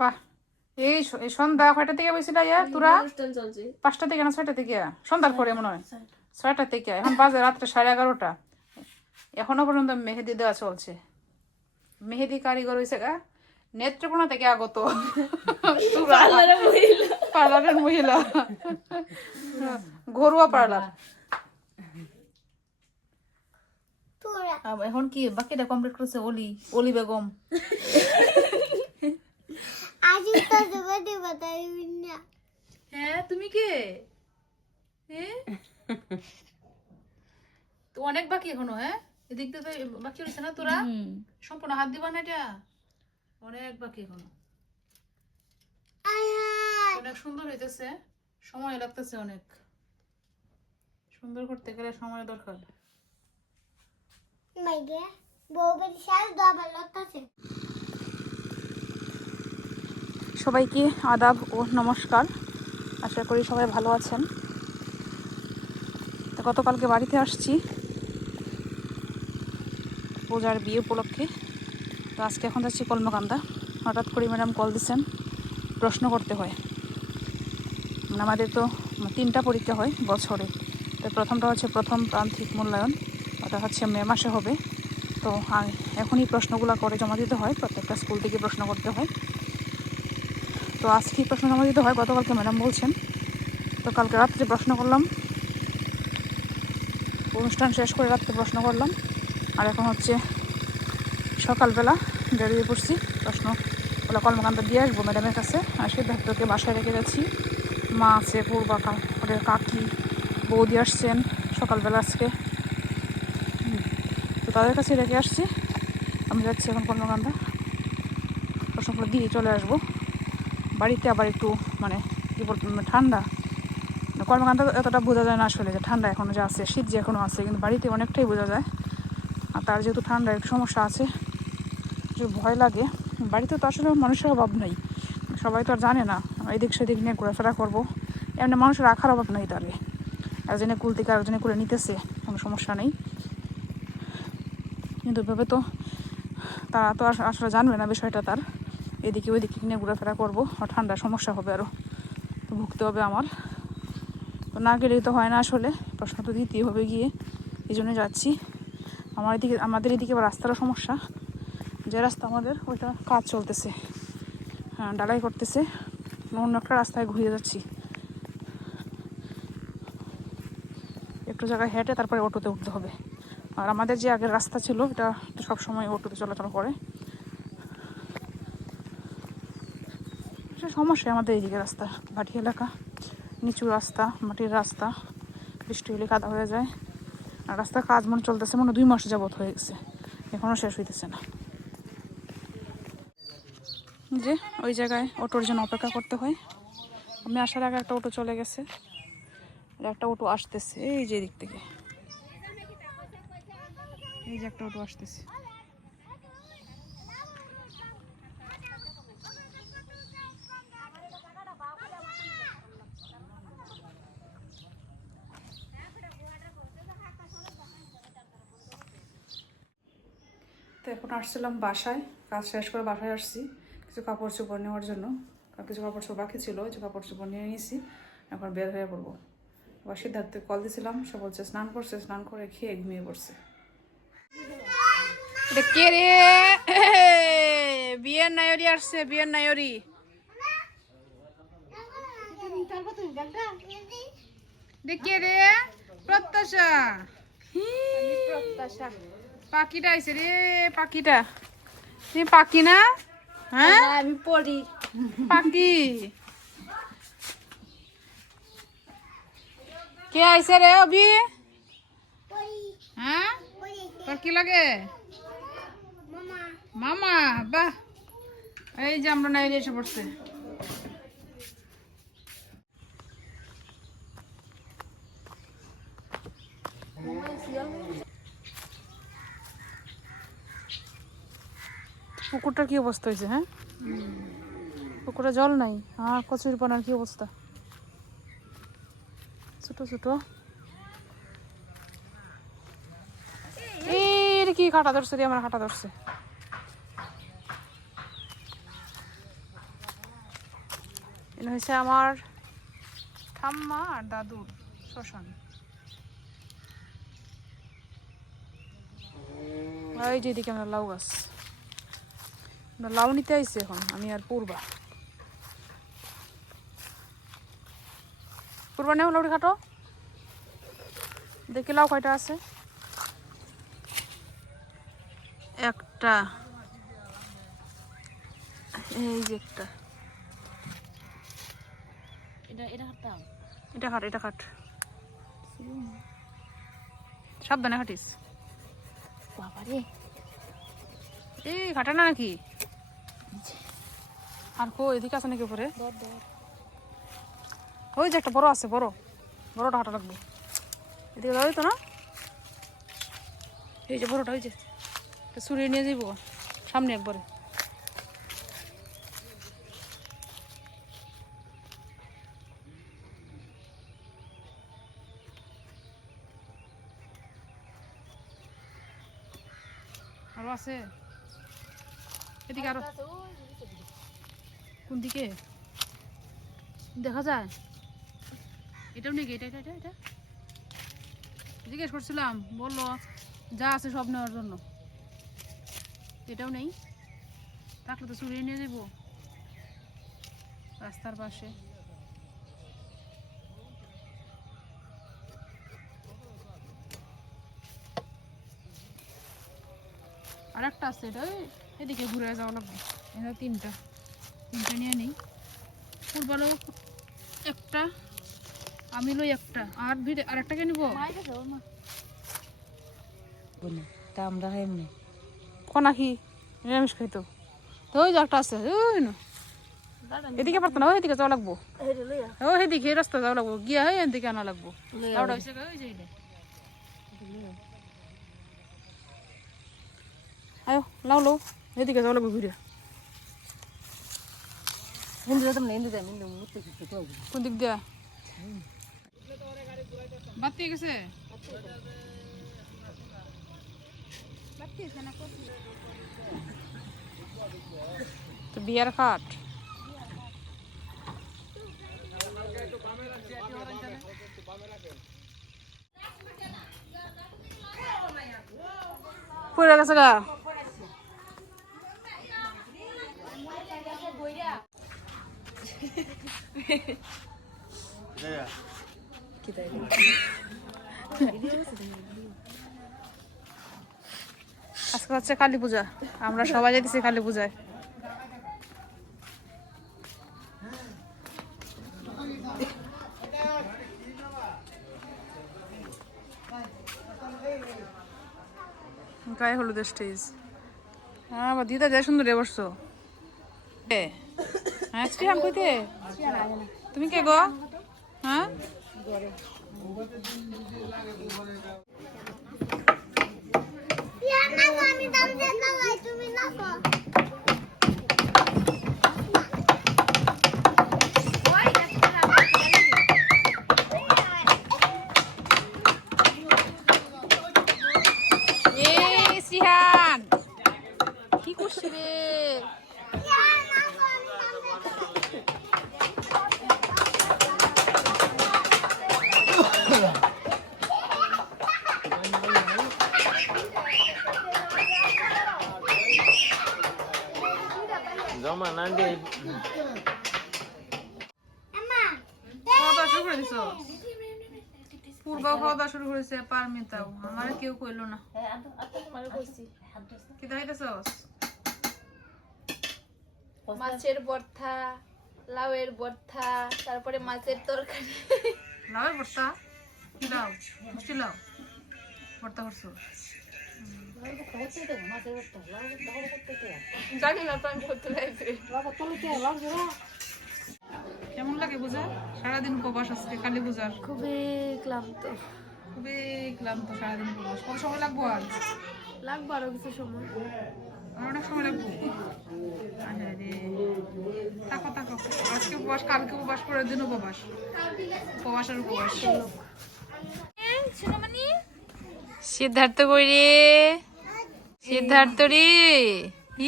বাহ, এই সন্ধ্যা কয়টা থেকে বসছিল তোরা? 5টা থেকে না 6টা থেকে? সন্ধ্যার পরে মনে হয় 6টা থেকে। এখন বাজে রাত্রে 11:30। এখনো পর্যন্ত মেহেদি দেওয়া চলছে। মেহেদি কারিগর হয়েছে গা নেত্রকোনা থেকে আগত পার্লারের মহিলা, ঘরোয়া পার্লার। এখন কি বাকিটা কমপ্লিট করেছে অলি বেগম। হ্যাঁ, তুমি কে? তো অনেক বাকি এখনো। হ্যাঁ, এদিক থেকে বাকি রয়েছে না? তোরা সম্পূর্ণ হাত দিবা না? এটা অনেক বাকি এখনো। অনেক সুন্দর হইতেছে, সময় লাগতেছে অনেক। সুন্দর করতে গেলে সময় দরকার। সবাইকে আদাব ও নমস্কার। আশা করি সবাই ভালো আছেন। তো গতকালকে বাড়িতে আসছি পূজার বিয়ে উপলক্ষে। তো আজকে এখন যাচ্ছি কলমকান্দা। হঠাৎ করে ম্যাডাম কল দিচ্ছেন, প্রশ্ন করতে হয়। মানে আমাদের তো 3টা পরীক্ষা হয় বছরে। তো প্রথমটা হচ্ছে প্রথম প্রান্তিক মূল্যায়ন, ওটা হচ্ছে মে মাসে হবে। তো এখনই প্রশ্নগুলো করে জমা দিতে হয়, প্রত্যেকটা স্কুল থেকে প্রশ্ন করতে হয়। তো আজকে প্রশ্ন জমা দিতে হয়, গতকালকে ম্যাডাম বলছেন। তো কালকে রাত্রে প্রশ্ন করলাম, অনুষ্ঠান শেষ করে রাত্রে প্রশ্ন করলাম। আর এখন হচ্ছে সকালবেলা বেরিয়ে পড়ছি প্রশ্নগুলো কলমকান্দা দিয়ে আসবো ম্যাডামের কাছে। আর সিদ্ধার্থকে বাসায় রেখে যাচ্ছি। মা আছে, পূর্বা ওদের কাকি বৌদি আসছেন সকালবেলা আজকে। তো তাদের কাছে রেখে আসছি। আমি যাচ্ছি এখন কলমকান্দা, প্রশ্নগুলো দিয়ে চলে আসবো বাড়িতে। আবার একটু মানে কী বলতে, ঠান্ডা। কলমকান্দা এতটা বোঝা যায় না আসলে যে ঠান্ডা এখনও যে আছে, শীত যে এখনও আছে, কিন্তু বাড়িতে অনেকটাই বোঝা যায়। আর তার যেহেতু ঠান্ডার একটু সমস্যা আছে, যে ভয় লাগে। বাড়িতে তো আসলে মানুষের অভাব নেই, সবাই তো আর জানে না এদিক সেদিক নিয়ে ঘোরাফেরা করবো। এমনি মানুষের রাখার অভাব নেই তারে, একজনে কুল থেকে আরেকজনে কুলে নিতেছে, কোনো সমস্যা নেই। কিন্তু ভেবে তো তারা তো আসলে জানবে না বিষয়টা তার, এদিকে ওইদিকে নিয়ে ঘোরাফেরা করবো আর ঠান্ডার সমস্যা হবে, আরও তো ভুগতে হবে আমার। তো না গেলেই তো হয় না আসলে, প্রশ্ন তো দিতেই হবে গিয়ে, এই জন্য যাচ্ছি। আমাদের এদিকে রাস্তারও সমস্যা। যে রাস্তা আমাদের, ওইটা কাজ চলতেছে, হ্যাঁ ডালাই করতেছে। অন্য একটা রাস্তায় ঘুরে যাচ্ছি, একটু জায়গায় হেঁটে তারপরে অটোতে উঠতে হবে। আর আমাদের যে আগের রাস্তা ছিল, এটা সবসময় অটোতে চলাচল করে। সে সমস্যা আমাদের এইদিকে রাস্তা, ভাটি এলাকা, নিচু রাস্তা, মাটির রাস্তা, বৃষ্টি হলে কাদা হয়ে যায়। আর রাস্তার কাজ মনে চলতেছে, মনে 2 মাস যাবত হয়ে গেছে, এখনও শেষ হইতেছে না। যে ওই জায়গায় অটোর জন্য অপেক্ষা করতে হয়। আমি আসার আগে একটা অটো চলে গেছে, আর একটা অটো আসতেছে এই যে দিক থেকে, এই যে একটা অটো আসতেছে। তো এখন আসছিলাম বাসায়, কাজ শেষ করে বাসায় আসছি কিছু কাপড় চোপড় নেওয়ার জন্য। কিছু কাপড় চোপড় বাকি ছিল, যে কাপড় চোপড় নিয়ে নিয়েছি, এখন বের হয়ে পড়বো। আবার সিদ্ধার্থে কল দিয়েছিলাম, সে বলছে স্নান করছে, স্নান করে খেয়ে ঘুমিয়ে পড়ছে। কে রে? বিয়ের নায়রি আসছে, বিয়ের নায়রি। কে রে? প্রত্যাশা। পাখিটা আইছে রে, পাখিটা। তুমি পাখি না? হ্যাঁ আমি পড়ি পাখি। কে আইছে রে অভি? হ্যাঁ, তোর কি লাগে? মামা। বাহ, এই যে আমরা নাই এসে পড়ছে। পুকুরটার কি অবস্থা হয়েছে? হ্যাঁ, পুকুরে জল নাই। আর কচুরিপানার কি অবস্থা, ছোট ছোট। এই কি কাটা ধরছে রে, আমার কাটা ধরছে। এটা হচ্ছে আমার ঠাম্মা আর দাদুর শ্মশান। এই যে এদিকে আমরা লাউ গাছ, আমরা লাউ নিতে আইছি এখন আমি আর পূর্বা। পূর্বা নেও লাউটি খাটো, দেখি লাউ কয়টা আছে। একটা, এই যে একটা, এটা খাট, এটা খাট, সাবধানে খাটিস। বাবারে এই খাটে না নাকি? আর কো এদিকে আছে নাকি উপরে? ওই যে একটা বড় আছে, বড় বড়টা হাঁটা লাগবে। এদিকে যাওয়াই তো না, এই যে বড়টা, ওই যে ছুরিয়ে নিয়ে যাইব সামনে একবারে। আরো আছে এদিকে, আরো কোন দিকে দেখা যায়? এটাও নাকি? এটা এটা এটা এটা জিজ্ঞেস করছিলাম, বললো যা আছে সব নেওয়ার জন্য। এটাও নেই, থাকলে তো চুরিয়ে নিয়ে যাবো রাস্তার পাশে। আর একটা আছে, এটা এদিকে ঘুরে যাওয়া লাগবে। এটা তিনটা নিয়ে নেই। ফুলবালো একটা, আমি লই একটা, আর ভিড়ে আর একটা কে নিবো। তা আমরা এমনি কোনা কি নিরামিষ খাইতো তো, ওই যে একটা আছে ওই না, এদিকে পারতো না, ওই দিকে যাওয়া লাগবো। ও সেদিকে রাস্তা যাওয়া লাগবো, গিয়া হয় এদিকে আনা লাগবো। আয়ো লাও লো, এদিকে যাওয়া লাগবো ঘুরে। হিন্দু যেতাম না, হিন্দু যাই হিন্দু মুক্তি কিছু কোন দিক দিয়া বাতি গেছে? তো বিয়ার খাট পড়ে গেছে গা। আজকে হচ্ছে কালী পূজা, আমরা সবাই যাইতেছি কালী পূজায়। গায়ে হলুদের স্টেজ। হ্যাঁ দিদা যা সুন্দর বসছো। হ্যাঁ শ্রীহান কইতে তুমি কে গো? হ্যাঁ শ্রীহান কি করছি রে? জমা না দিয়ে খাওয়া দাওয়া শুরু করে দিছো? পূর্বাও খাওয়া দাওয়া শুরু করেছে, পারমিতাও। আমার কেউ কইলো না। কি দেখাইতেছস? মাছের ভর্তা, লাউয়ের ভর্তা, তারপরে মাছের তরকারি। লাউয়ের ভর্তা? কি লাউ? মিষ্টি লাউ ভর্তা করছো? জানি না তো, আমি করতে লাগছে। কেমন লাগে পূজা? সারাদিন উপবাস আজকে কালী পূজার। খুবই ক্লান্ত। খুবই ক্লান্ত, সারাদিন উপবাস। কত সময় লাগবো আর? লাগবে আরো কিছু সময়। আর অনেক সময় লাগবো। আরে রে থাকো থাকো, আজকে উপবাস, কালকে উপবাস, পরের দিন উপবাস। উপবাস আর উপবাস। সিদ্ধার্থ কই রে? সিদ্ধার্থ রে,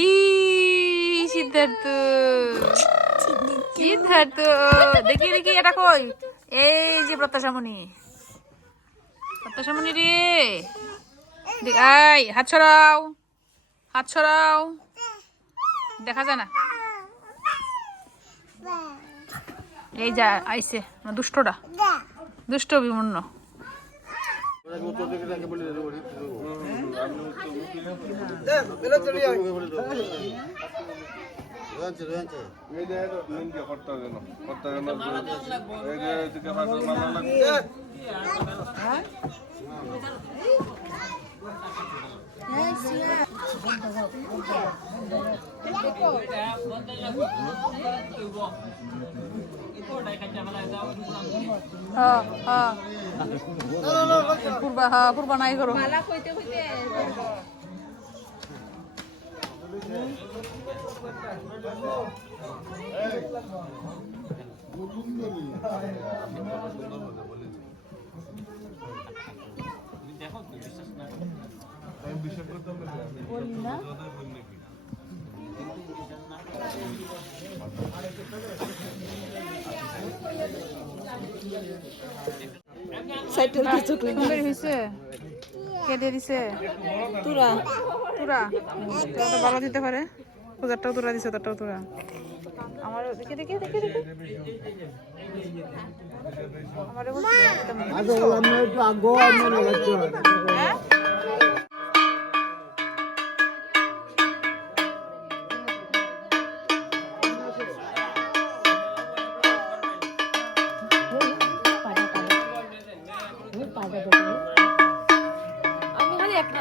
ই সিদ্ধার্থ সিদ্ধার্থ দেখি দেখি এটা কই? এই যে প্রত্যাশামণি, প্রত্যাশামণি রে, এই হাত ছড়াও, হাত ছড়াও, দেখা যায় না। এই যা আইছে দুষ্টটা, দুষ্ট বিমূর্ণ। পূর্বা নাই করো। কে দিয়ে দিছে? তোরা তোরা তো ভালো দিতে পারে। ওদেরটাও তোরা দিছে, ওদেরটাও তোরা। আমার দেখে দেখে দেখে দেখে আমারে হ্যাঁ আমি খালি একটা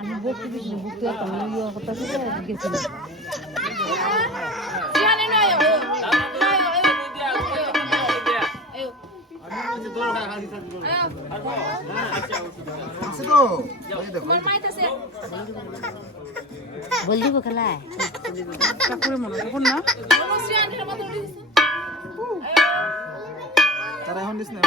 আমি বকতে দিছি বকতে একটা ইয়ে কথা ছিল গেছিল বল দিব খেলায় ঠাকুরের মনে তখন না তারা এখন দিস না